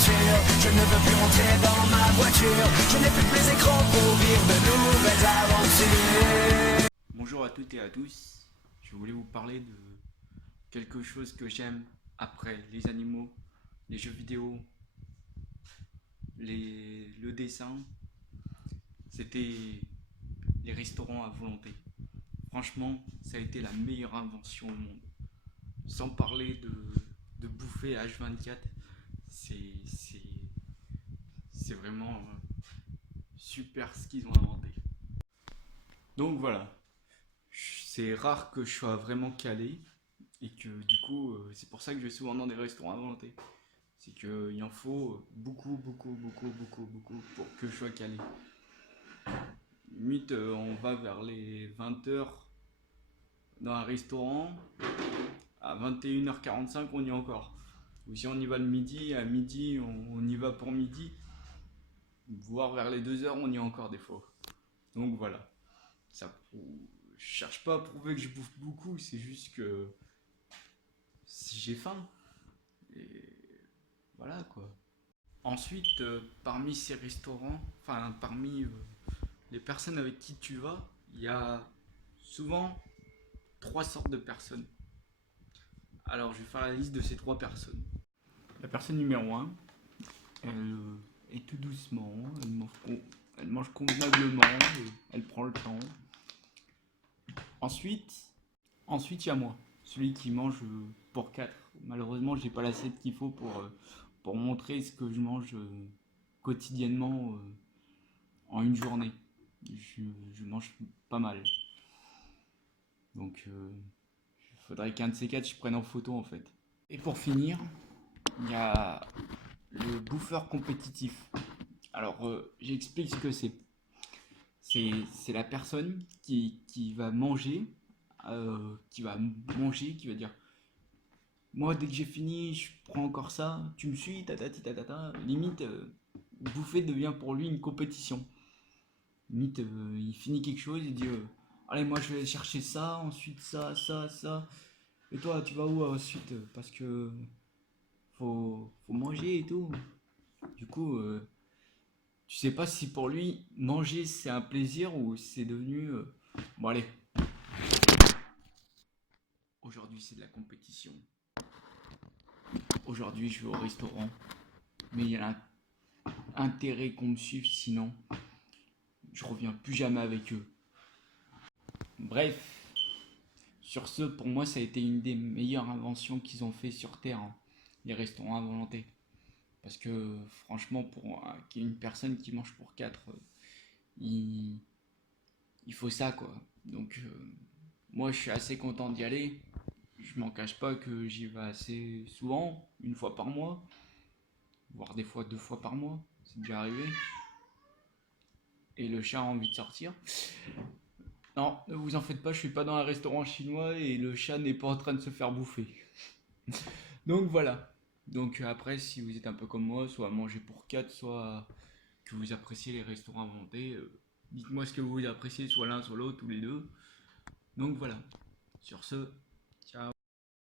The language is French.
futur. Je ne veux plus rentrer dans ma voiture. Je n'ai plus que mes écrans pour vivre de nouvelles aventures. Bonjour à toutes et à tous. Je voulais vous parler de quelque chose que j'aime après les animaux, les jeux vidéo, le dessin. C'était les restaurants à volonté. Franchement, ça a été la meilleure invention au monde. Sans parler de bouffer H24, c'est vraiment super ce qu'ils ont inventé. Donc voilà, c'est rare que je sois vraiment calé et que du coup, c'est pour ça que je vais souvent dans des restaurants à volonté. C'est qu'il en faut beaucoup pour que je sois calé. Limite, on va vers les 20h dans un restaurant, à 21h45 on y est encore. Ou si on y va le midi, à midi on y va pour midi, voire vers les 2h on y est encore des fois. Donc voilà, je cherche pas à prouver que je bouffe beaucoup, c'est juste que si j'ai faim, et voilà quoi. Ensuite, parmi ces restaurants, enfin parmi les personnes avec qui tu vas, il y a souvent 3 sortes de personnes. Alors, je vais faire la liste de ces 3 personnes. La personne numéro 1, elle est tout doucement, elle mange convenablement, elle prend le temps. Ensuite, il y a moi, celui qui mange pour 4. Malheureusement, j'ai pas l'assiette qu'il faut pour montrer ce que je mange quotidiennement en une journée. Je mange pas mal. Donc, il faudrait qu'un de ces 4 je prenne en photo en fait. Et pour finir, il y a le bouffeur compétitif. Alors, j'explique ce que c'est. C'est la personne qui va manger, qui va dire moi dès que j'ai fini, je prends encore ça, tu me suis, tatati tatata. Limite, bouffer devient pour lui une compétition. Limite, il finit quelque chose, il dit allez, moi je vais chercher ça, ensuite ça. Et toi, tu vas où ensuite? Parce que faut manger et tout. Du coup, tu sais pas si pour lui, manger c'est un plaisir ou c'est devenu bon, allez, aujourd'hui c'est de la compétition. Aujourd'hui, je vais au restaurant, mais il y a intérêt qu'on me suive, sinon je reviens plus jamais avec eux. Bref, sur ce, pour moi, ça a été une des meilleures inventions qu'ils ont fait sur Terre, hein, les restaurants à volonté. Parce que franchement, pour qu'il y ait une personne qui mange pour 4, il faut ça quoi. Donc moi, je suis assez content d'y aller. Je m'en cache pas que j'y vais assez souvent, une fois par mois, voire des fois 2 fois par mois, c'est déjà arrivé. Et le chat a envie de sortir. Non, ne vous en faites pas, je suis pas dans un restaurant chinois et le chat n'est pas en train de se faire bouffer. Donc voilà. Donc après, si vous êtes un peu comme moi, soit à manger pour 4, soit que vous appréciez les restaurants à volonté, dites-moi ce que vous appréciez, soit l'un, soit l'autre, ou les deux. Donc voilà. Sur ce,